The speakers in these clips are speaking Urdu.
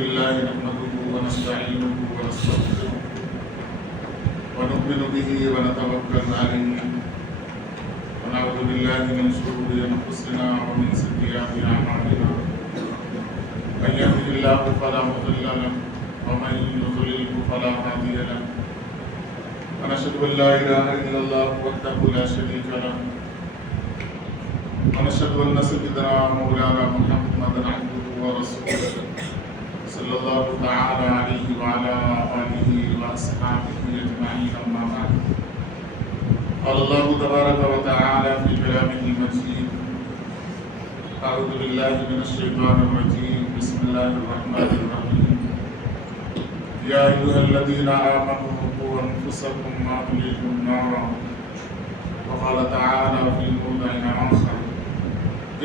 لله نحمده ونستعينه ونستغفره ونؤمن به ونتوكل عليه ونعوذ بالله من شرور انفسنا ومن سيئات اعمالنا من يهده الله فلا مضل له ومن يضلل فلا هادي له ونشهد ان لا اله الا الله وحده لا شريك له ونشهد ان سيدنا مولانا محمدا عبده ورسوله صلى الله تعالى عليه وعلى اله واصحابه اجمعين اما بعد قال الله تبارك وتعالى في كلامه المجيد اعوذ بالله من الشيطان الرجيم بسم الله الرحمن الرحيم يا ايها الذين امنوا قوا انفسكم واهليكم نارا وقال تعالى في موضع اخر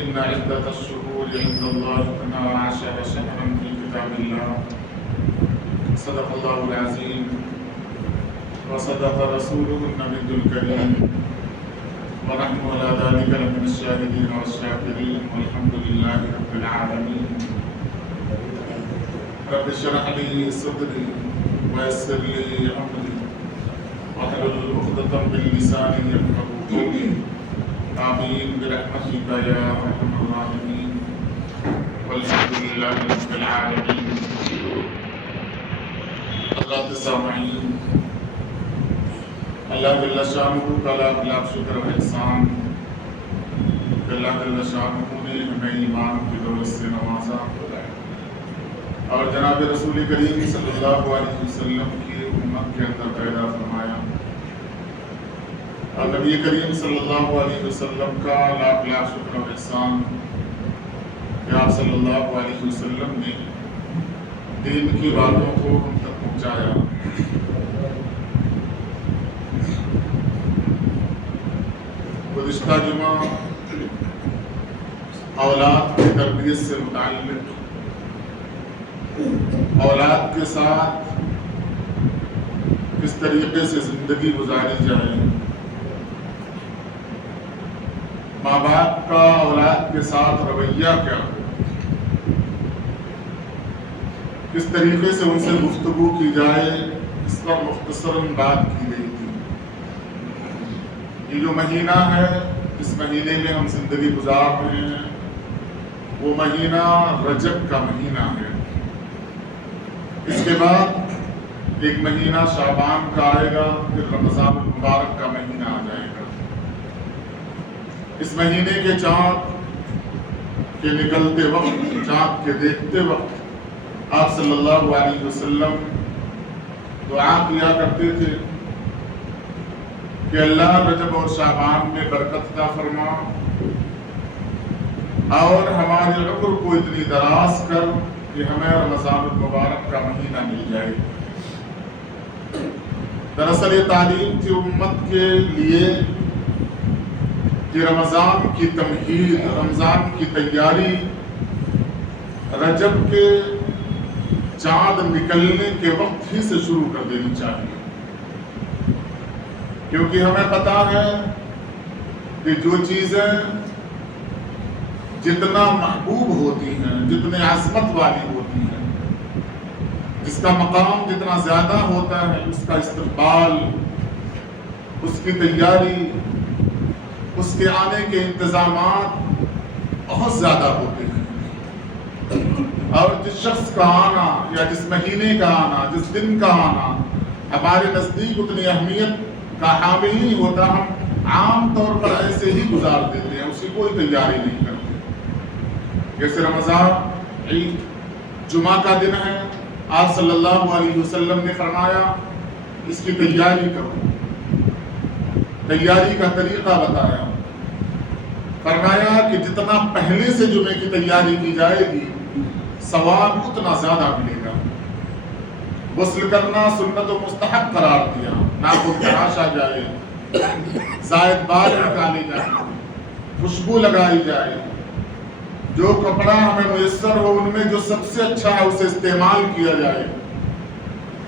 إن عدة الشهور عند الله 12 شهرا في كتاب الله صدق الله العظيم وصدق رسوله النبي الكريم ونحن على ذلك لمن الشاهدين والشاكرين والحمد لله رب العالمين رب اشرح لي صدري ويسر لي أمري واحلل عقدة من لساني يفقهوا قولي آمين برحمتك يا أرحم الراحمين والحمد لله رب العالمين. حضرات سامعین، اللہ جل شانہ کا لاکھ لاکھ شکر و احسان کہ اللہ جل شانہ نے ہمیں ایمان کی دولت سے نوازا اور جناب رسول کریم صلی اللہ علیہ وسلم کی امت کے اندر پیدا فرمایا اور نبی کریم صلی اللہ علیہ وسلم کا لاکھ لاکھ شکر و احسان کہ آپ صلی اللہ علیہ وسلم نے دین کی باتوں کو ہم تک پہنچایا. گزشتہ جمعہ اولاد کی تربیت سے متعلق اولاد کے ساتھ کس طریقے سے زندگی گزاری جائے، ماں باپ کا اولاد کے ساتھ رویہ کیا ہو، کس طریقے سے ان سے گفتگو کی جائے، اس پر مختصراً بات کی گئی تھی. یہ جو مہینہ ہے، اس مہینے میں ہم زندگی گزار رہے ہیں، وہ مہینہ رجب کا مہینہ ہے. اس کے بعد ایک مہینہ شعبان کا آئے گا، پھر رمضان المبارک کا مہینہ آ جائے گا. اس مہینے کے چاند کے نکلتے وقت، چاند کے دیکھتے وقت آپ صلی اللہ علیہ وسلم دعا کیا کرتے تھے کہ اللہ رجب اور شعبان میں برکت عطا فرما اور ہماری عمر کو اتنی دراز کر کہ ہمیں رمضان المبارک کا مہینہ مل جائے. دراصل یہ تعلیم تھی امت کے لیے کہ رمضان کی تمہید، رمضان کی تیاری رجب کے چاند نکلنے کے وقت ہی سے شروع کر دینی چاہیے، کیونکہ ہمیں پتا ہے کہ جو چیزیں جتنا محبوب ہوتی ہیں، جتنے عظمت والی ہوتی ہیں، جس کا مقام جتنا زیادہ ہوتا ہے، اس کا استقبال، اس کی تیاری، اس کے آنے کے انتظامات بہت زیادہ ہوتے ہیں. اور جس شخص کا آنا یا جس مہینے کا آنا، جس دن کا آنا ہمارے نزدیک اتنی اہمیت کا حامل نہیں ہوتا، ہم عام طور پر ایسے ہی گزار دیتے ہیں، اس کی کوئی تیاری نہیں کرتے. جیسے رمضان عید جمعہ کا دن ہے، آپ صلی اللہ علیہ وسلم نے فرمایا اس کی تیاری کرو. تیاری کا طریقہ بتایا، فرمایا کہ جتنا پہلے سے جمعے کی تیاری کی جائے گی ثواب اتنا زیادہ ملے گا. غسل کرنا سنت و مستحب قرار دیا، ناخن تراشا جائے، زائد بال نکالی جائے، خوشبو لگائی جائے، جو کپڑا ہمیں میسر ہو ان میں جو سب سے اچھا ہے اسے استعمال کیا جائے.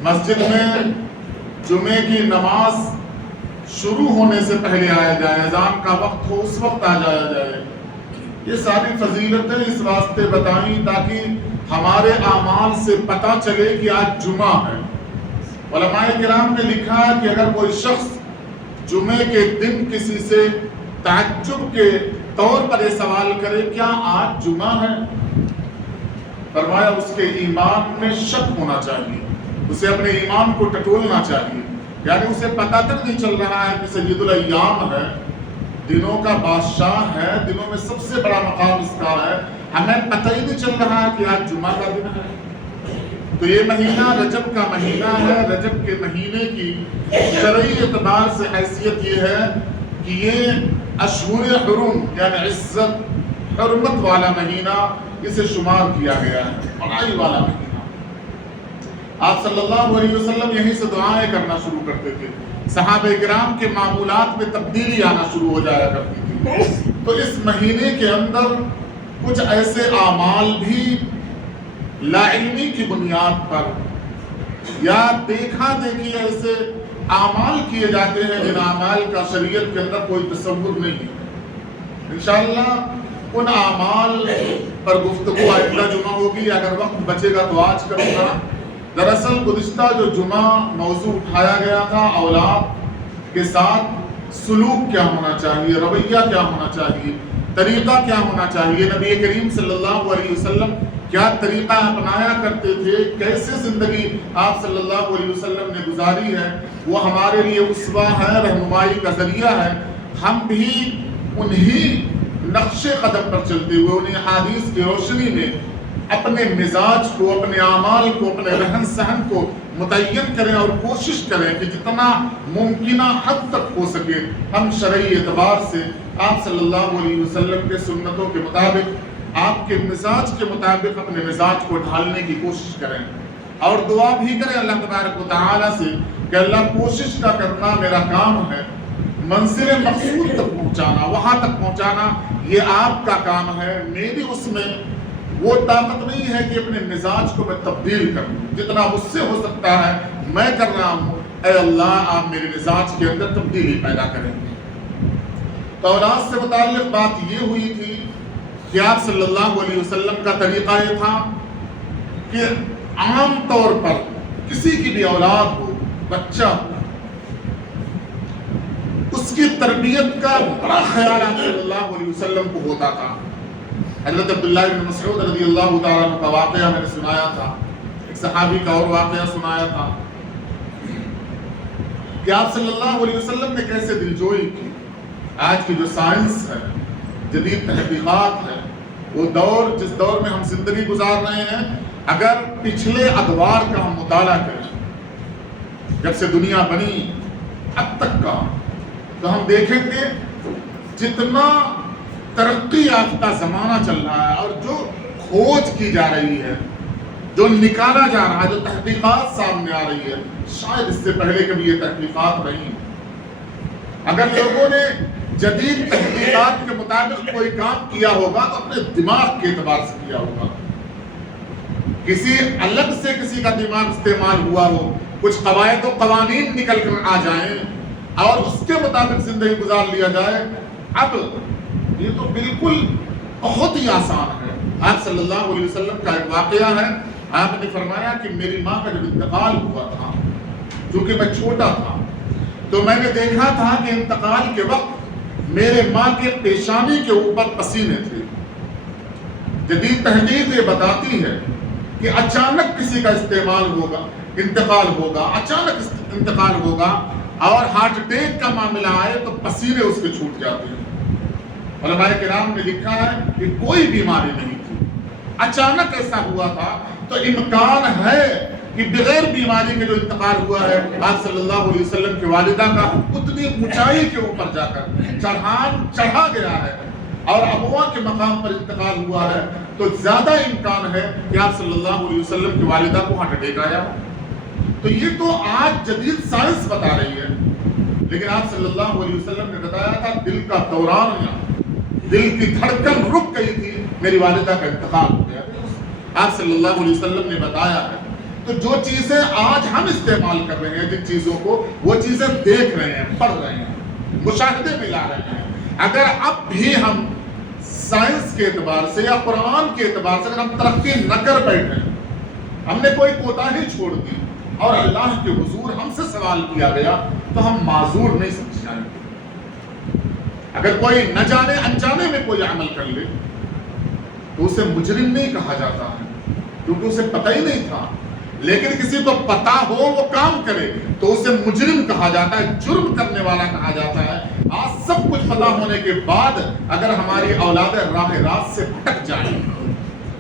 مسجد میں جمعے کی نماز شروع ہونے سے پہلے آیا جائے، اذان کا وقت ہو اس وقت آ جایا جائے. یہ ساری فضیلتیں اس واسطے بتائیں تاکہ ہمارے اعمال سے پتہ چلے کہ آج جمعہ ہے۔ علماء کرام نے لکھا کہ اگر کوئی شخص جمعے کے دن کسی سے تعجب کے طور پر یہ سوال کرے کیا آج جمعہ ہے، فرمایا اس کے ایمان میں شک ہونا چاہیے، اسے اپنے ایمان کو ٹٹولنا چاہیے، یعنی اسے پتہ تک نہیں چل رہا ہے کہ سید الایام ہے، دنوں کا بادشاہ ہے، دنوں میں سب سے بڑا مقام اس کا ہے، ہمیں پتہ ہی نہیں چل رہا کہ آج جمعہ کا دن ہے۔ تو یہ مہینہ رجب کا مہینہ ہے۔ رجب کے مہینے کی شرعی اعتبار سے حیثیت یہ ہے کہ یہ اشہر حرم یعنی عزت حرمت والا مہینہ اسے شمار کیا گیا ہے، بڑائی والا مہینہ۔ آپ صلی اللہ علیہ وسلم یہیں سے دعائیں کرنا شروع کرتے تھے، صحابہ کرام کے معمولات میں تبدیلی آنا شروع ہو جایا کرتی تھی۔ تو اس مہینے کے اندر کچھ ایسے اعمال بھی لا علمی کی بنیاد پر یا دیکھا دیکھی ایسے اعمال کیے جاتے ہیں جن اعمال کا شریعت کے اندر کوئی تصور نہیں ہے۔ انشاءاللہ ان اعمال پر گفتگو آئندہ جمعہ ہوگی، اگر وقت بچے گا تو آج کروں گا۔ دراصل گزشتہ جو جمعہ موضوع اٹھایا گیا تھا اولاد کے ساتھ سلوک کیا ہونا چاہیے، رویہ کیا ہونا چاہیے، طریقہ کیا ہونا چاہیے، نبی کریم صلی اللہ علیہ وسلم کیا طریقہ اپنایا کرتے تھے، کیسے زندگی آپ صلی اللہ علیہ وسلم نے گزاری ہے، وہ ہمارے لیے اسوہ ہے، رہنمائی کا ذریعہ ہے۔ ہم بھی انہی نقش قدم پر چلتے ہوئے انہی حدیث کی روشنی میں اپنے مزاج کو، اپنے اعمال کو، اپنے رہن سہن کو متعین کریں اور کوشش کریں کہ جتنا ممکنہ حد تک ہو سکے ہم شرعی اعتبار سے آپ صلی اللہ علیہ وسلم کے سنتوں کے مطابق، آپ کے مزاج کے مطابق اپنے مزاج کو ڈھالنے کی کوشش کریں، اور دعا بھی کریں اللہ تبارک و تعالی سے کہ اللہ کوشش کا کرنا میرا کام ہے، منزل مقصود تک پہنچانا، وہاں تک پہنچانا یہ آپ کا کام ہے، میری اس میں وہ طاقت نہیں ہے کہ اپنے مزاج کو میں تبدیل کروں، جتنا مجھ سے ہو سکتا ہے میں کر رہا ہوں، اے اللہ آپ میرے مزاج کے اندر تبدیلی پیدا کریں۔ تو اولاد سے متعلق بات یہ ہوئی تھی کہ آپ صلی اللہ علیہ وسلم کا طریقہ یہ تھا کہ عام طور پر کسی کی بھی اولاد ہو، بچہ ہو، اس کی تربیت کا بڑا خیال آپ صلی اللہ علیہ وسلم کو ہوتا تھا۔ حضرت عبداللہ بن مسعود رضی اللہ تعالیٰ عنہ کا واقعہ میں نے سنایا تھا، ایک صحابی کا اور واقعہ سنایا تھا کہ آپ صلی اللہ علیہ وسلم نے کیسے دلجوئی کی۔ آج کی جو سائنس ہے، جدید تحقیقات ہے، وہ دور جس دور میں ہم زندگی گزار رہے ہیں، اگر پچھلے ادوار کا ہم مطالعہ کریں جب سے دنیا بنی اب تک کا، تو ہم دیکھیں گے جتنا ترقی یافتہ زمانہ چل رہا ہے اور جو کھوج کی جا رہی ہے، جو نکالا جا رہا ہے، جو تحقیقات سامنے آ رہی ہے، شاید اس سے پہلے کبھی یہ تحقیقات نہیں۔ اگر لوگوں نے جدید تحقیقات کے مطابق کوئی کام کیا ہوگا تو اپنے دماغ کے اعتبار سے کیا ہوگا، کسی الگ سے کسی کا دماغ استعمال ہوا ہو، کچھ قواعد و قوانین نکل کر آ جائیں اور اس کے مطابق زندگی گزار لیا جائے۔ اب یہ تو بالکل بہت ہی آسان ہے۔ آپ صلی اللہ علیہ وسلم کا ایک واقعہ ہے، آپ نے فرمایا کہ میری ماں کا جب انتقال ہوا تھا، چونکہ میں چھوٹا تھا، تو میں نے دیکھا تھا کہ انتقال کے وقت میرے ماں کے پیشانی کے اوپر پسینے تھے۔ جدید تحقیق یہ بتاتی ہے کہ اچانک کسی کا انتقال ہوگا، اچانک انتقال ہوگا اور ہارٹ اٹیک کا معاملہ آئے تو پسینے اس کے چھوٹ جاتے ہیں۔ علماء کرام نے لکھا ہے کہ کوئی بیماری نہیں تھی، اچانک ایسا ہوا تھا، تو امکان ہے کہ بغیر بیماری کے جو انتقال ہوا ہے آپ صلی اللہ علیہ وسلم کی والدہ کا، اتنی اونچائی کے اوپر جا کر چڑھان چڑھا گیا ہے اور ابوا کے مقام پر انتقال ہوا ہے، تو زیادہ امکان ہے کہ آپ صلی اللہ علیہ وسلم کی والدہ کو ہارٹ اٹیک آیا ہو۔ تو یہ تو آج جدید سائنس بتا رہی ہے، لیکن آپ صلی اللہ علیہ وسلم نے بتایا تھا دل کا دوران یا دل کی دھڑکن رک گئی تھی، میری والدہ کا انتقال ہو گیا۔ آپ صلی اللہ علیہ وسلم نے بتایا ہے۔ تو جو چیزیں آج ہم استعمال کر رہے ہیں، جن چیزوں کو، وہ چیزیں دیکھ رہے ہیں، پڑھ رہے ہیں، مشاہدے میں لا رہے ہیں۔ اگر اب بھی ہم سائنس کے اعتبار سے یا قرآن کے اعتبار سے اگر ہم ترقی نہ کر بیٹھے، ہم نے کوئی کوتاہی چھوڑ دی اور اللہ کے حضور ہم سے سوال کیا گیا تو ہم معذور نہیں سمجھ جائیں گے۔ اگر کوئی نہ جانے انجانے میں کوئی عمل کر لے تو اسے مجرم نہیں کہا جاتا ہے، کیونکہ اسے پتہ ہی نہیں تھا، لیکن کسی کو پتا ہو وہ کام کرے تو اسے مجرم کہا جاتا ہے، جرم کرنے والا کہا جاتا ہے۔ آج سب کچھ پتا ہونے کے بعد اگر ہماری اولاد راہ راست سے بھٹک جائیں،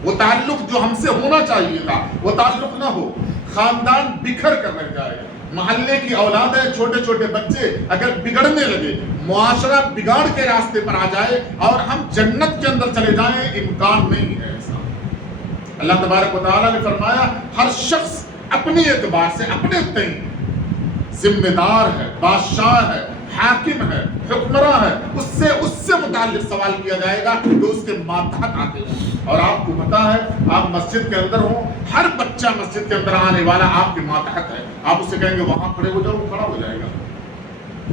وہ تعلق جو ہم سے ہونا چاہیے تھا وہ تعلق نہ ہو، خاندان بکھر کر رہ جائے، محلے کی اولادیں چھوٹے چھوٹے بچے اگر بگڑنے لگے، معاشرہ بگاڑ کے راستے پر آ جائے اور ہم جنت کے اندر چلے جائیں، امکان نہیں ہے ایسا۔ اللہ تبارک و تعالیٰ نے فرمایا ہر شخص اپنی اعتبار سے اپنے تئیں ذمہ دار ہے، بادشاہ ہے، حاکم ہے، حکمراں ہے، اس سے متعلق سوال کیا جائے گا تو اس کے ماتحت آتے ہیں۔ اور آپ کو پتا ہے آپ مسجد کے اندر ہوں، ہر بچہ مسجد کے اندر آنے والا آپ کے ماتحت ہے، آپ اسے کہیں گے وہاں کھڑے ہو جاؤ، وہ کھڑا ہو جائے گا۔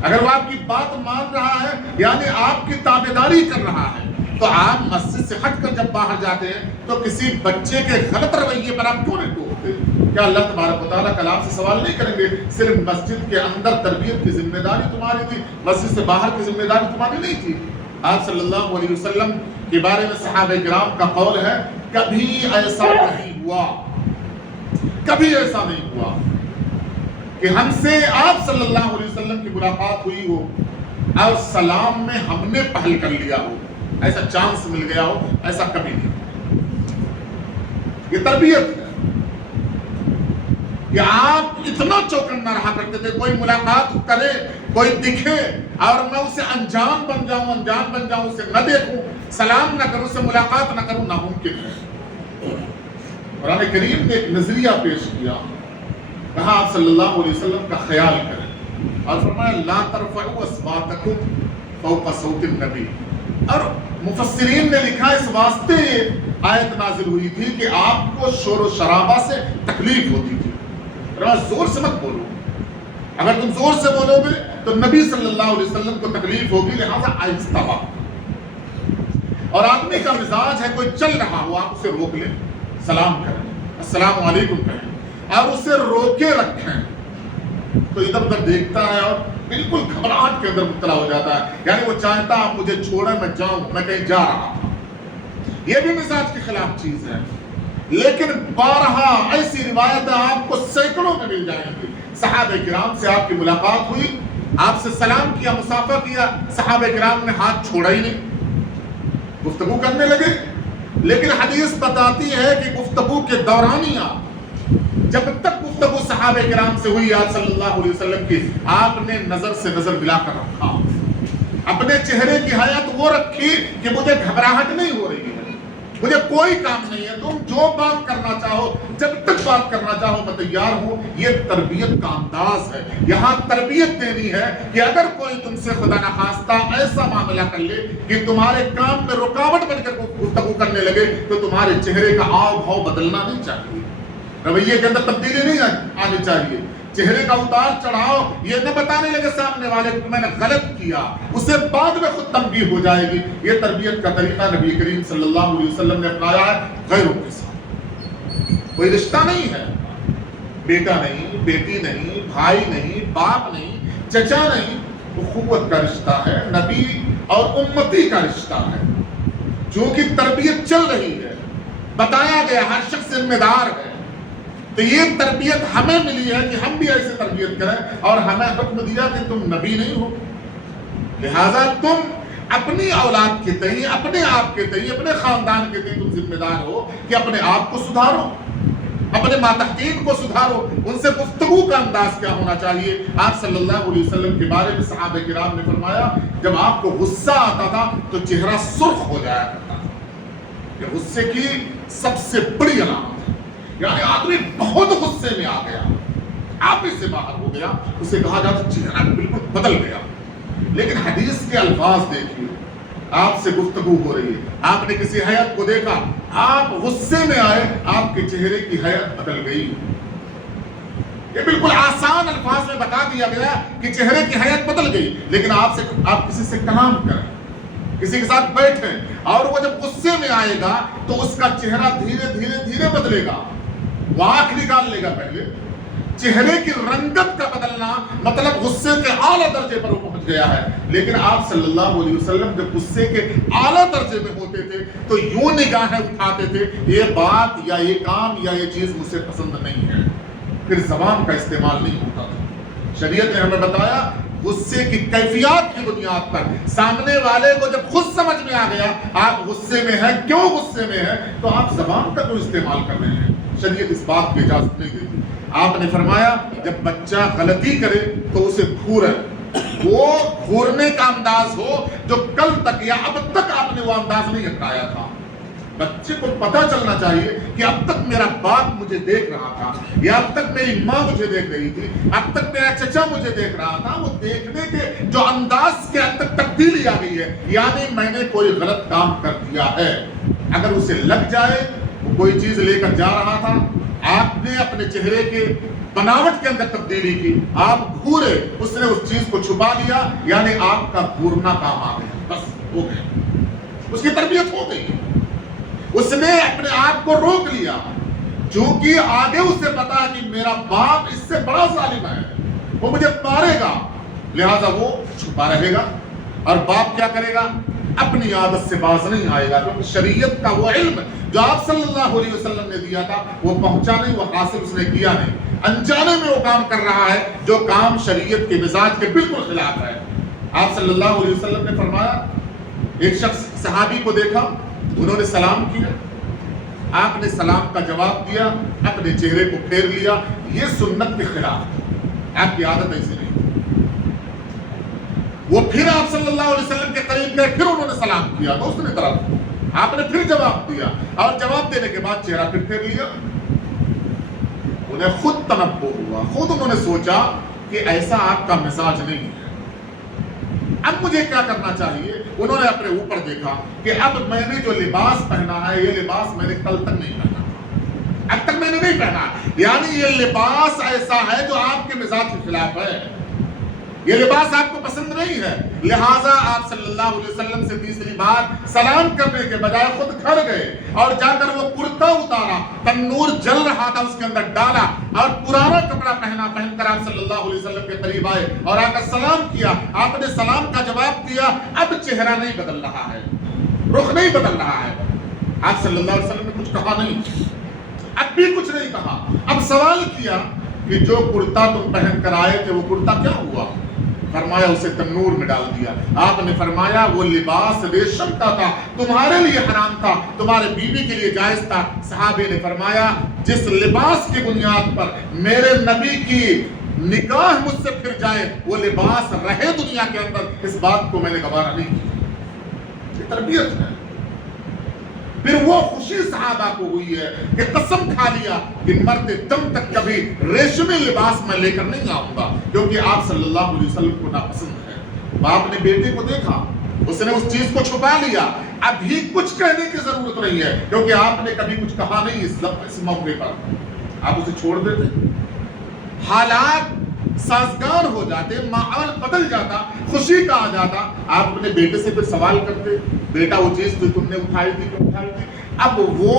اگر وہ آپ کی بات مان رہا ہے یعنی آپ کی تابعداری کر رہا ہے تو آپ مسجد سے ہٹ کر جب باہر جاتے ہیں تو کسی بچے کے غلط رویے پر آپ کیوں نہیں ٹوکتے؟ کیا اللہ تبارک و تعالیٰ کل آپ سے سوال نہیں کریں گے؟ صرف مسجد کے اندر تربیت کی ذمہ داری تمہاری تھی، مسجد سے باہر کی ذمہ داری تمہاری نہیں تھی؟ آپ صلی اللہ علیہ وسلم کے بارے میں صحابہ کرام کا قول ہے کبھی ایسا نہیں ہوا، کبھی ایسا نہیں ہوا کہ ہم سے آپ صلی اللہ علیہ وسلم کی ملاقات ہوئی ہو اور سلام میں ہم نے پہل کر لیا ہو، ایسا چانس مل گیا ہو، ایسا کبھی نہیں۔ یہ تربیت ہے کہ آپ اتنا چوکنا رہا کرتے تھے، کوئی ملاقات کرے، کوئی دکھے اور میں اسے انجان بن جاؤں، اسے نہ دیکھوں، سلام نہ کروں، اسے ملاقات نہ کروں، ناممکن ہے۔ قرآن کریم نے ایک نظریہ پیش کیا، کہا آپ صلی اللہ علیہ وسلم کا خیال کریں اور فرمایا لا ترفعوا اصواتکم فوق صوت النبی۔ اور مفسرین نے لکھا اس واسطے آیت نازل ہوئی تھی کہ آپ کو شور و شرابہ سے تکلیف ہوتی تھی، زور سے مت بولو، اگر تم زور سے بولو گے تو نبی صلی اللہ علیہ وسلم کو تکلیف ہوگی، لہذا آہستہ بات۔ اور آدمی کا مزاج ہے کوئی چل رہا ہو آپ اسے روک لیں، سلام کریں، السلام علیکم کہیں اور اسے روکے رکھیں تو ادھر ادھر دیکھتا ہے اور بالکل گھبراہٹ کے اندر مبتلا ہو جاتا ہے، یعنی وہ چاہتا آپ مجھے چھوڑیں، میں جاؤں، میں کہیں جا رہا ہوں۔ یہ بھی مزاج کے خلاف چیز ہے، لیکن بارہا ایسی روایتیں آپ کو سینکڑوں میں مل جائیں گی۔ صحابہ کرام سے آپ کی ملاقات ہوئی، آپ سے سلام کیا، مصافحہ کیا، صحابہ کرام نے ہاتھ چھوڑا ہی نہیں، گفتگو کرنے لگے۔ لیکن حدیث بتاتی ہے کہ گفتگو کے دورانیہ جب تک گفتگو صحابہ کرام سے ہوئی آپ صلی اللہ علیہ وسلم کی، آپ نے نظر سے نظر ملا کر رکھا، اپنے چہرے کی حیات وہ رکھی کہ مجھے گھبراہٹ نہیں ہو رہی ہے، مجھے کوئی کام نہیں ہے، تم جو بات کرنا چاہو، جب تک بات کرنا چاہو میں تیار ہوں۔ یہ تربیت کا انداز ہے، یہاں تربیت دینی ہے کہ اگر کوئی تم سے خدا نخواستہ ایسا معاملہ کر لے کہ تمہارے کام میں رکاوٹ بن کر گفتگو کرنے لگے تو تمہارے چہرے کا آؤ بھاؤ بدلنا نہیں چاہیے، رویے کے اندر تبدیلی نہیں آنی چاہیے، چہرے کا اتار چڑھاؤ یہ نہ بتانے لگے سامنے والے کو میں نے غلط کیا، اسے بعد میں خود تنبیہ ہو جائے گی۔ یہ تربیت کا طریقہ نبی کریم صلی اللہ علیہ وسلم نے اپنایا ہے غیروں کے ساتھ۔ کوئی رشتہ نہیں ہے، بیٹا نہیں، بیٹی نہیں، بھائی نہیں، باپ نہیں، چچا نہیں، اخوت کا رشتہ ہے، نبی اور امتی کا رشتہ ہے، جو کہ تربیت چل رہی ہے، بتایا گیا ہر شخص ذمہ دار ہے۔ تو یہ تربیت ہمیں ملی ہے کہ ہم بھی ایسے تربیت کریں، اور ہمیں حکم دیا کہ تم نبی نہیں ہو، لہذا تم اپنی اولاد کے تئیں، اپنے آپ کے تئیں، اپنے خاندان کے تئیں تم ذمہ دار ہو کہ اپنے آپ کو سدھارو، اپنے ماتحتین کو سدھارو، ان سے گفتگو کا انداز کیا ہونا چاہیے۔ آپ صلی اللہ علیہ وسلم کے بارے میں صحابہ کرام نے فرمایا جب آپ کو غصہ آتا تھا تو چہرہ سرخ ہو جایا کرتا تھا، یہ غصے کی سب سے بڑی علامت ہے، یعنی آدمی بہت غصے میں آ گیا، آپ اس سے باہر ہو گیا، اسے کہا جاتا چہرہ بالکل بدل گیا۔ لیکن حدیث کے الفاظ دیکھیے، آپ سے گفتگو ہو رہی ہے، آپ نے کسی حیات کو دیکھا، آپ غصے میں آئے، آپ کے چہرے کی حیات بدل گئی۔ یہ بالکل آسان الفاظ میں بتا دیا گیا کہ چہرے کی حیات بدل گئی، لیکن آپ کسی سے کلام کریں، کسی کے ساتھ بیٹھیں اور وہ جب غصے میں آئے گا تو اس کا چہرہ دھیرے دھیرے دھیرے بدلے گا، وہ آنکھ نکال لے گا پہلے۔ چہرے کی رنگت کا بدلنا مطلب غصے کے اعلیٰ درجے پر وہ پہنچ گیا ہے۔ لیکن آپ صلی اللہ علیہ وسلم جب غصے کے اعلیٰ درجے میں ہوتے تھے تو یوں نگاہیں اٹھاتے تھے، یہ بات یا یہ کام یا یہ چیز مجھ سے پسند نہیں ہے، پھر زبان کا استعمال نہیں ہوتا تھا۔ شریعت نے ہمیں بتایا غصے کی کیفیات کی بنیاد پر سامنے والے کو جب خود سمجھ میں آ گیا آپ غصے میں ہیں، کیوں غصے میں ہیں، تو آپ زبان کا کوئی استعمال کر رہے ہیں، شریعت اس بات کی اجازت نہیں دیتی۔ آپ نے فرمایا جب بچہ غلطی کرے تو اسے گھورے، وہ گھورنے کا انداز ہو جو کل تک یا اب تک آپ نے وہ انداز نہیں اپنایا تھا۔ بچے کو پتا چلنا چاہیے کہ اب تک میرا باپ مجھے دیکھ رہا تھا، یا اب تک میری ماں مجھے دیکھ رہی تھی، اب تک میرا چچا مجھے دیکھ رہا تھا، وہ دیکھنے کے جو انداز کے اب تک تبدیلی آ گئی ہے، یعنی میں نے کوئی غلط کام کر دیا ہے۔ اگر اسے لگ جائے وہ کوئی چیز لے کر جا رہا تھا، آپ نے اپنے چہرے کے بناوٹ کے اندر تبدیلی کی، آپ گھورے، اس نے اس چیز کو چھپا لیا، یعنی آپ کا گھورنا کام آ گیا، بس ہو گیا، اس کی تربیت ہو گئی، اس نے اپنے آپ کو روک لیا، چونکہ آگے اسے پتا کہ میرا باپ اس سے بڑا ظالم ہے، وہ مجھے مارے گا، لہذا وہ چھپا رہے گا۔ اور باپ کیا کرے گا؟ اپنی عادت سے باز نہیں آئے گا، کیونکہ شریعت کا وہ علم جو آپ صلی اللہ علیہ وسلم نے دیا تھا وہ پہنچا نہیں، وہ حاصل اس نے کیا نہیں، انجانے میں وہ کام کر رہا ہے جو کام شریعت کے مزاج کے بالکل خلاف ہے۔ آپ صلی اللہ علیہ وسلم نے فرمایا ایک شخص صحابی کو دیکھا، انہوں نے سلام کیا، آپ نے سلام کا جواب دیا، اپنے چہرے کو پھیر لیا، یہ سنت کے خلاف ہے، آپ کی عادت ایسی نہیں۔ وہ پھر آپ صلی اللہ علیہ وسلم کے قریب گئے، پھر انہوں نے سلام کیا تو اس نے طرف آپ نے پھر جواب دیا، اور جواب دینے کے بعد چہرہ پھر پھیر لیا۔ انہیں خود تنبہ ہوا، خود انہوں نے سوچا کہ ایسا آپ کا مزاج نہیں ہے، اب مجھے کیا کرنا چاہیے؟ انہوں نے اپنے اوپر دیکھا کہ اب میں نے جو لباس پہنا ہے یہ لباس میں نے کل تک نہیں پہنا، اب تک میں نے نہیں پہنا، یعنی یہ لباس ایسا ہے جو آپ کے مزاج کے خلاف ہے، یہ لباس آپ کو پسند نہیں ہے، لہٰذا آپ صلی اللہ علیہ وسلم سے تیسری بار سلام کرنے کے بجائے خود گھر گئے اور جا کر وہ کرتا اتارا، تنور جل رہا تھا اس کے اندر ڈالا اور پرانا کپڑا پہن کر آپ صلی اللہ علیہ وسلم کے قریب آئے اور آ کر سلام کیا۔ آپ نے سلام کا جواب دیا، اب چہرہ نہیں بدل رہا ہے، رخ نہیں بدل رہا ہے، آپ صلی اللہ علیہ وسلم نے کچھ کہا نہیں، اب بھی کچھ نہیں کہا۔ اب سوال کیا کہ جو کرتا تم پہن کر آئے تھے وہ کرتا کیا ہوا؟ فرمایا اسے تنور میں ڈال دیا۔ آپ نے فرمایا وہ لباس ریشم کا تھا، تمہارے لیے حرام تھا، تمہارے بیوی کے لیے جائز تھا۔ صحابی نے فرمایا جس لباس کی بنیاد پر میرے نبی کی نگاہ مجھ سے پھر جائے وہ لباس رہے دنیا کے اندر، اس بات کو میں نے گوارا نہیں کیا۔ یہ تربیت ہے۔ پھر وہ خوشی صحابہ کو ہوئی ہے کہ قسم کھا لیا کہ مرتے دم تک کبھی ریشمی لباس میں لے کر نہیں آؤں گا، کیونکہ آپ صلی اللہ علیہ وسلم کو ناپسند ہے۔ باپ نے بیٹے کو دیکھا، اس نے اس چیز کو چھپا لیا، ابھی کچھ کہنے کی ضرورت نہیں ہے کیونکہ آپ نے کبھی کچھ کہا نہیں اس موقع پر، آپ اسے چھوڑ دیتے، حالات سازگار ہو جاتے، ماحول بدل جاتا، خوشی کا آ جاتا، آپ اپنے بیٹے سے پھر سوال کرتے، بیٹا وہ چیز جو تم نے اٹھائی تھی کیوں اٹھائی تھی؟ اب وہ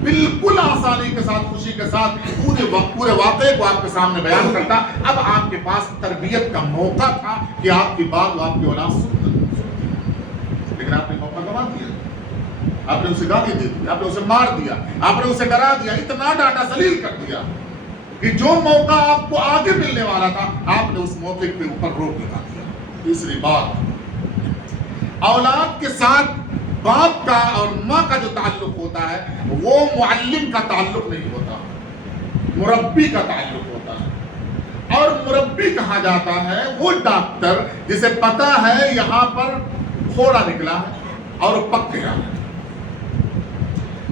بالکل آسانی کے ساتھ، خوشی کے ساتھ پورے واقعے کو آپ کے سامنے بیان کرتا۔ اب آپ کے پاس تربیت کا موقع تھا کہ آپ کی بات وہ آپ کی اولاد سنتی، لیکن آپ نے موقع گنوا دیا، آپ نے اسے گالی دے دی، آپ نے اسے مار دیا، آپ نے اسے ڈرا دیا، اتنا ڈانٹا، ذلیل کر دیا کہ جو موقع آپ کو آگے ملنے والا تھا آپ نے اس موقع پہ اوپر روک لگا دیا۔ تیسری بات، اولاد کے ساتھ باپ کا اور ماں کا جو تعلق ہوتا ہے وہ معلم کا تعلق نہیں ہوتا، مربی کا تعلق ہوتا ہے۔ اور مربی کہا جاتا ہے وہ ڈاکٹر جسے پتا ہے یہاں پر پھوڑا نکلا ہے اور پک گیا ہے،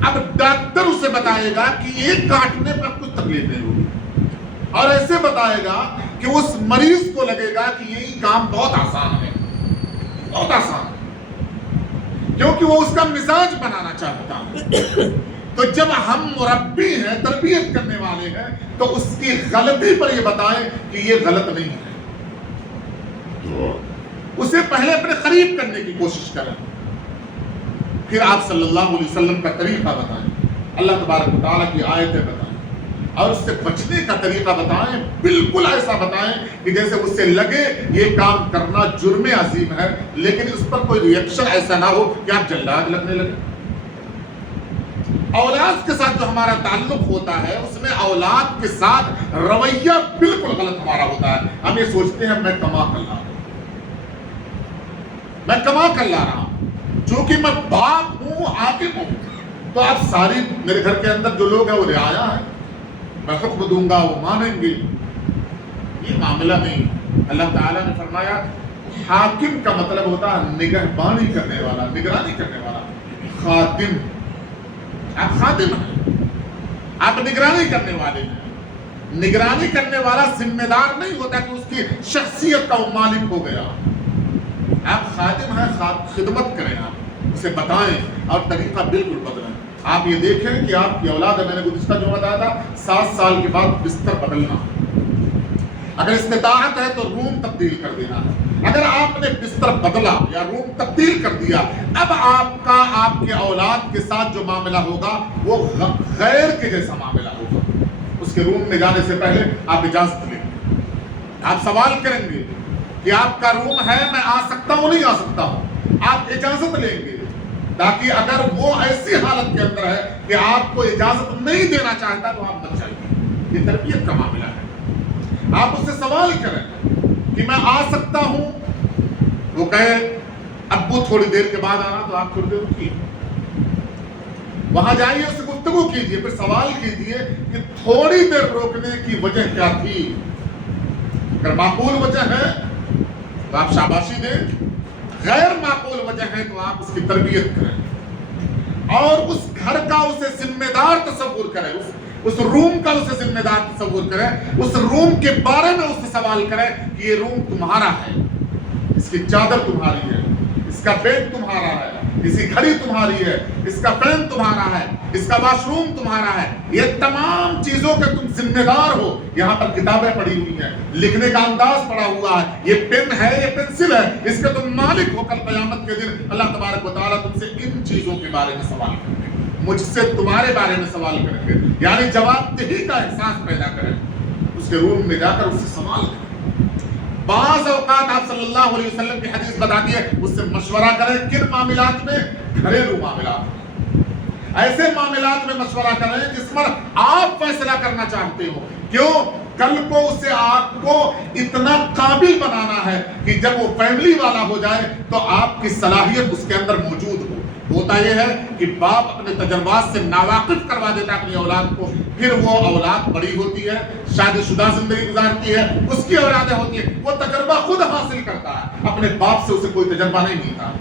اب ڈاکٹر اسے بتائے گا کہ ایک کاٹنے پر کچھ تکلیف نہیں ہوگی، اور ایسے بتائے گا کہ اس مریض کو لگے گا کہ یہی کام بہت آسان ہے، بہت آسان ہے، کیونکہ وہ اس کا مزاج بنانا چاہتا ہے۔ تو جب ہم مربی ہیں، تربیت کرنے والے ہیں، تو اس کی غلطی پر یہ بتائیں کہ یہ غلط نہیں ہے، اسے پہلے اپنے قریب کرنے کی کوشش کریں، پھر آپ صلی اللہ علیہ وسلم کا طریقہ بتائیں، اللہ تبارک و تعالیٰ کی آیتیں بتائیں اور اس سے بچنے کا طریقہ بتائیں، بالکل ایسا بتائیں کہ جیسے اس سے لگے یہ کام کرنا جرم عظیم ہے، لیکن اس پر کوئی ریئیکشن ایسا نہ ہو کہ آپ جلاد لگنے لگے۔ اولاد کے ساتھ جو ہمارا تعلق ہوتا ہے اس میں اولاد کے ساتھ رویہ بالکل غلط ہمارا ہوتا ہے۔ ہم یہ سوچتے ہیں میں کما کر لا رہا ہوں، میں کما کر لا رہا ہوں، چونکہ میں باپ ہوں، حاکم ہوں، تو اب ساری میرے گھر کے اندر جو لوگ ہیں وہ رعایا ہے، میں حکم دوں گا وہ مانیں گے۔ یہ معاملہ نہیں۔ اللہ تعالیٰ نے فرمایا حاکم کا مطلب ہوتا ہے نگہبانی کرنے والا، نگرانی کرنے والا۔ خادم، آپ خادم ہیں، آپ نگرانی کرنے والے ہیں۔ نگرانی کرنے والا ذمہ دار نہیں ہوتا کہ اس کی شخصیت کا وہ مالک ہو گیا۔ آپ خادم ہیں، خدمت کریں، آپ اسے بتائیں اور طریقہ بالکل بدلیں۔ آپ یہ دیکھیں کہ آپ کی اولاد ہے، میں نے گزشتہ جو بتایا تھا 7 سال کے بعد بستر بدلنا، اگر استطاعت ہے تو روم تبدیل کر دینا ہے۔ اگر آپ نے بستر بدلا یا روم تبدیل کر دیا، اب آپ کا آپ کے اولاد کے ساتھ جو معاملہ ہوگا وہ غیر کے جیسا معاملہ ہوگا۔ اس کے روم میں جانے سے پہلے آپ اجازت لیں گے، آپ سوال کریں گے کہ آپ کا روم ہے، میں آ سکتا ہوں نہیں آ سکتا ہوں، آپ اجازت لیں گے، تاکہ اگر وہ ایسی حالت کے اندر ہے کہ آپ کو اجازت نہیں دینا چاہتا تو آپ بچ جائیے۔ یہ تربیت کا معاملہ ہے۔ آپ اس سے سوال کریں کہ میں آ سکتا ہوں، وہ کہے ابو تھوڑی دیر کے بعد آنا، تو آپ تھوڑی دیر رکیے، وہاں جائیے، اس سے گفتگو کیجیے، پھر سوال کیجیے کہ تھوڑی دیر روکنے کی وجہ کیا تھی۔ اگر معقول وجہ ہے تو آپ شاباشی دیں، غیر معقول وجہ ہے تو آپ اس کی تربیت کریں اور اس گھر کا اسے ذمہ دار تصور کریں، اس روم کا اسے ذمہ دار تصور کریں، اس روم کے بارے میں اس سے سوال کریں کہ یہ روم تمہارا ہے، اس کی چادر تمہاری ہے، اس کا بیڈ تمہارا ہے، اس کی گھڑی تمہاری ہے، اس کا فین تمہارا ہے، اس کا واش روم تمہارا ہے، یہ تمام چیزوں کے تم ذمہ دار ہو۔ یہاں پر کتابیں پڑھی ہوئی ہیں، لکھنے کا انداز پڑا ہوا ہے، یہ پین ہے، یہ پنسل ہے، اس کے تم مالک ہو۔ کل قیامت کے دن اللہ تبارک و تعالیٰ تم سے ان چیزوں کے بارے میں سوال کریں گے، مجھ سے تمہارے بارے میں سوال کریں گے، یعنی جواب دہی کا احساس پیدا کریں۔ اس کے روم میں جا کر اس سے سوال کریں۔ بعض اوقات آپ صلی اللہ علیہ وسلم کی حدیث بتاتی ہے اس سے مشورہ کریں۔ کن معاملات میں؟ گھریلو معاملات میں، ایسے معاملات میں مشورہ کریں جس پر آپ فیصلہ کرنا چاہتے ہو۔ کیوں؟ کل کو اسے آپ کو اتنا قابل بنانا ہے کہ جب وہ فیملی والا ہو جائے تو آپ کی صلاحیت اس کے اندر موجود ہو۔ ہوتا یہ ہے کہ باپ اپنے تجربات سے ناواقف کروا دیتا ہے اپنی اولاد کو، پھر وہ اولاد بڑی ہوتی ہے، شادی شدہ زندگی گزارتی ہے، اس کی اولادیں ہوتی ہیں، وہ تجربہ خود حاصل کرتا ہے، اپنے باپ سے اسے کوئی تجربہ نہیں ملتا۔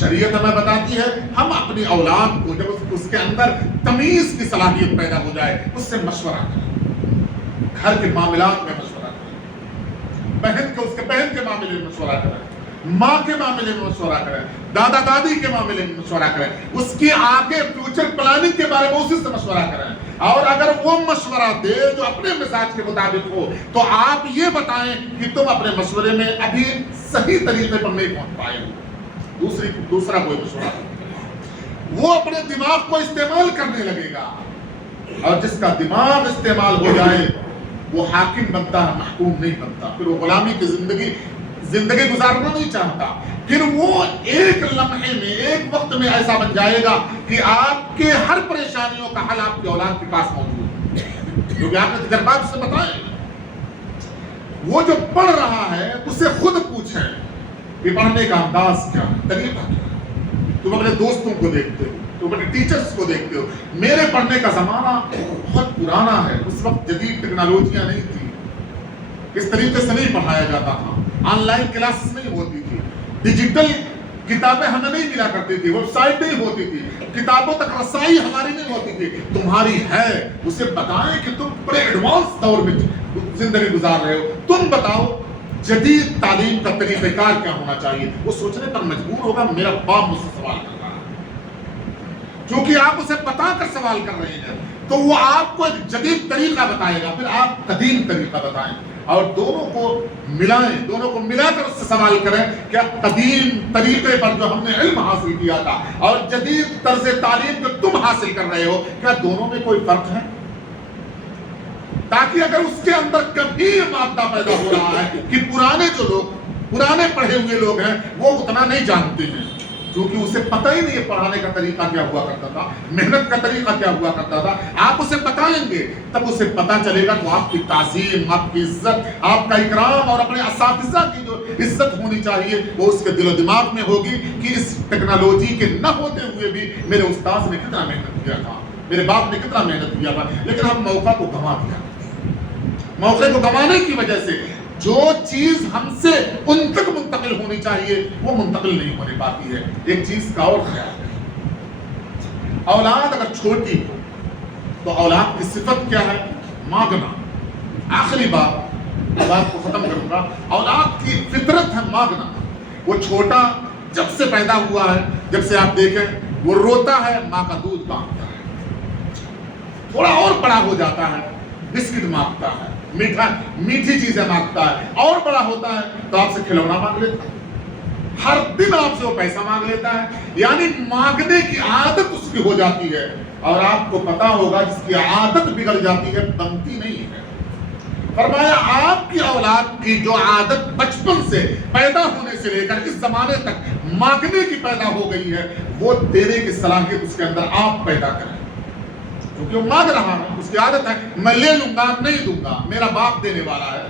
شریعت ہمیں بتاتی ہے ہم اپنی اولاد کو جب اس کے اندر تمیز کی صلاحیت پیدا ہو جائے اس سے مشورہ کریں، گھر کے معاملات میں مشورہ کریں، اس کے بہن کے معاملے میں مشورہ کریں، ماں کے معاملے میں مشورہ کریں، دادا دادی کے معاملے میں مشورہ کریں، اس کی آگے فیوچر پلاننگ کے بارے میں اسی سے مشورہ کریں، اور اگر وہ مشورہ دے جو اپنے مزاج کے مطابق ہو تو آپ یہ بتائیں کہ تم اپنے مشورے میں ابھی صحیح طریقے پر نہیں پہنچ پائے ہو، دوسرا کوئی مشورہ وہ اپنے دماغ کو استعمال کرنے لگے گا، اور جس کا دماغ استعمال ہو جائے وہ حاکم بنتا ہے، محکوم نہیں بنتا، پھر وہ غلامی کی زندگی گزارنا نہیں چاہتا، پھر وہ ایک لمحے میں ایک وقت میں ایسا بن جائے گا کہ آپ کے ہر پریشانیوں کا حل آپ کی اولاد کے پاس موجود ہے، کیونکہ آپ نے تجربات سے بتائیں۔ وہ جو پڑھ رہا ہے اسے خود پوچھیں کہ پڑھنے کا انداز کیا ہے، طریقہ کیا ہے۔ تم اپنے دوستوں کو دیکھتے ہو، تم اپنے ٹیچرز کو دیکھتے ہو، میرے پڑھنے کا زمانہ بہت پرانا ہے، اس وقت جدید ٹیکنالوجیاں نہیں تھی، اس طریقے سے نہیں پڑھایا جاتا تھا، آن لائن کلاسز نہیں ہوتی تھی، ڈیجیٹل کتابیں ہمیں نہیں ملا کرتی تھی، ویب سائٹ نہیں ہوتی تھی، کتابوں تک رسائی ہماری نہیں ہوتی تھی، تمہاری ہے، اسے بتائیں کہ تم بڑے ایڈوانس دور میں زندگی گزار رہے ہو، تم بتاؤ جدید تعلیم کا طریقہ کار کیا ہونا چاہیے۔ وہ سوچنے پر مجبور ہوگا میرا باپ مجھ سے سوال کر رہا ہے، کیونکہ آپ اسے بتا کر سوال کر رہے ہیں تو وہ آپ کو ایک جدید طریقہ بتائے گا، پھر آپ قدیم طریقہ بتائیں۔ اور دونوں کو ملائیں، دونوں کو ملا کر اس سے سوال کریں کہ قدیم طریقے پر جو ہم نے علم حاصل کیا تھا اور جدید طرز تعلیم جو تم حاصل کر رہے ہو، کیا دونوں میں کوئی فرق ہے؟ تاکہ اگر اس کے اندر کبھی یہ مادہ پیدا ہو رہا ہے کہ پرانے پڑھے ہوئے لوگ ہیں وہ اتنا نہیں جانتے ہیں، کیونکہ اسے پتہ ہی نہیں ہے پڑھانے کا طریقہ کیا ہوا کرتا تھا، محنت کا طریقہ کیا ہوا کرتا تھا، آپ اسے بتائیں گے تب اسے پتہ چلے گا، تو آپ کی تعظیم، آپ کی عزت، آپ کا اکرام اور اپنے اساتذہ کی جو عزت ہونی چاہیے وہ اس کے دل و دماغ میں ہوگی کہ اس ٹیکنالوجی کے نہ ہوتے ہوئے بھی میرے استاذ نے کتنا محنت کیا تھا، میرے باپ نے کتنا محنت کیا تھا، لیکن ہم موقع کو گنوا دیا۔ موقع کو گنوانے کی وجہ سے جو چیز ہم سے ان تک منتقل ہونی چاہیے وہ منتقل نہیں ہونے پاتی ہے۔ ایک چیز کا اور خیال ہے، اولاد اگر چھوٹی ہو تو اولاد کی صفت کیا ہے؟ مانگنا۔ آخری بات کو ختم کروں گا، اولاد کی فطرت ہے مانگنا۔ وہ چھوٹا جب سے پیدا ہوا ہے، جب سے آپ دیکھیں وہ روتا ہے، ماں کا دودھ مانگتا ہے، تھوڑا اور بڑا ہو جاتا ہے بسکٹ مانگتا ہے، میٹھی چیزیں مانگتا ہے، اور بڑا ہوتا ہے تو آپ سے کھلونا مانگ لیتا ہے، ہر دن آپ سے وہ پیسہ مانگ لیتا ہے، یعنی مانگنے کی عادت اس کی ہو جاتی ہے۔ اور آپ کو پتا ہوگا جس کی عادت بگڑ جاتی ہے بنتی نہیں ہے۔ فرمایا آپ کی اولاد کی جو عادت بچپن سے پیدا ہونے سے لے کر اس زمانے تک مانگنے کی پیدا ہو گئی ہے، وہ دینے کی صلاحیت اس کے اندر آپ پیدا کریں، کیونکہ وہ مانگ رہا ہے، اس کی عادت ہے میں لے لوں گا نہیں دوں گا، میرا باپ دینے والا ہے،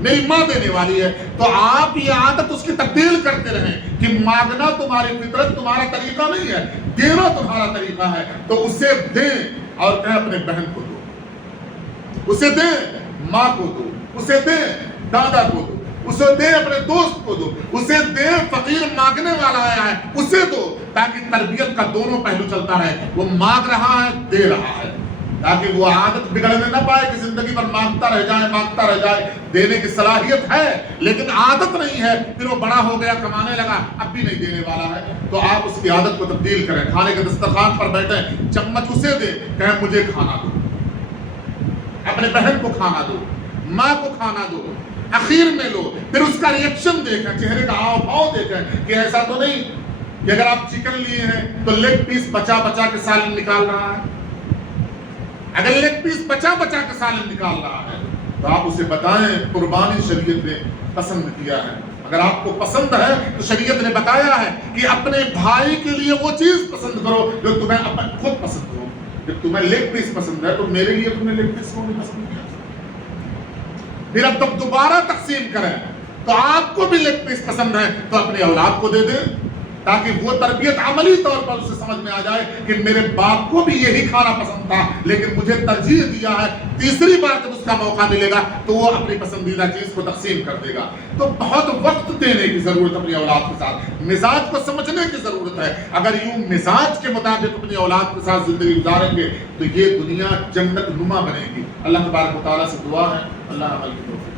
میری ماں دینے والی ہے، تو آپ یہ عادت اس کی تبدیل کرتے رہیں کہ مانگنا تمہاری فطرت، تمہارا طریقہ نہیں ہے، دینا تمہارا طریقہ ہے، تو اسے دیں اور کہیں اپنے بہن کو دو، اسے دیں ماں کو دو، اسے دیں دادا کو دو، اسے دیں اپنے دوست کو دو، اسے دیں فقیر مانگنے والا آیا ہے اسے دو، تاکہ تربیت کا دونوں پہلو چلتا رہے، وہ مانگ رہا ہے دے رہا ہے، تاکہ وہ عادت بگڑنے نہ پائے کہ زندگی پر مانگتا رہ جائے۔ دینے کی صلاحیت ہے لیکن عادت نہیں ہے، پھر وہ بڑا ہو گیا کمانے لگا اب بھی نہیں دینے والا ہے، تو آپ اس کی عادت کو تبدیل کریں۔ کھانے کے دسترخوان پر بیٹھیں، چمچ اسے دے، کہیں مجھے کھانا دو، اپنے بہن کو کھانا دو، ماں کو کھانا دو، اخیر میں لو، پھر اس کا ریئیکشن دیکھیں، چہرے کا ہاؤ بھاؤ دیکھیں کہ ایسا تو نہیں کہ اگر آپ چکن لیے ہیں تو لیگ پیس بچا کے سالن نکال رہا ہے، اگر لیگ پیس بچا کے سالن نکال رہا ہے تو آپ اسے بتائیں قربانی شریعت نے پسند کیا ہے، اگر آپ کو پسند ہے تو شریعت نے بتایا ہے کہ اپنے بھائی کے لیے وہ چیز پسند کرو جو تمہیں خود پسند ہو۔ جب تمہیں لیگ پیس پسند ہے تو میرے لیے تمہیں لیگ پیس کو نہیں پسند کیا، پھر اب تک دوبارہ تقسیم کریں تو آپ کو بھی لیگ پیس پسند ہے تو اپنی اولاد کو دے دیں، تاکہ وہ تربیت عملی طور پر اسے سمجھ میں آ جائے کہ میرے باپ کو بھی یہی کھانا پسند تھا لیکن مجھے ترجیح دیا ہے، تیسری بار جب اس کا موقع ملے گا تو وہ اپنی پسندیدہ چیز کو تقسیم کر دے گا۔ تو بہت وقت دینے کی ضرورت اپنی اولاد کے ساتھ، مزاج کو سمجھنے کی ضرورت ہے۔ اگر یوں مزاج کے مطابق اپنی اولاد کے ساتھ زندگی گزاریں گے تو یہ دنیا جنت نما بنے گی۔ اللہ تبارک و تعالیٰ سے دعا ہے اللہ عمل کی توفیق